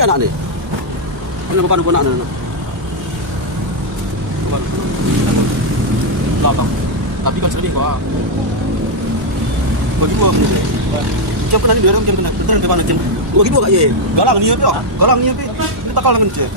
gede anak nih. Ini bapak anak nih. Nah, tapi kan sedih kok. Bagi gua jam pernah ni dia jam pernah. Betul ke mana jam? Bagi gua kak ye. Galang ni dia. Galang ni dia. Kita kalah mencet.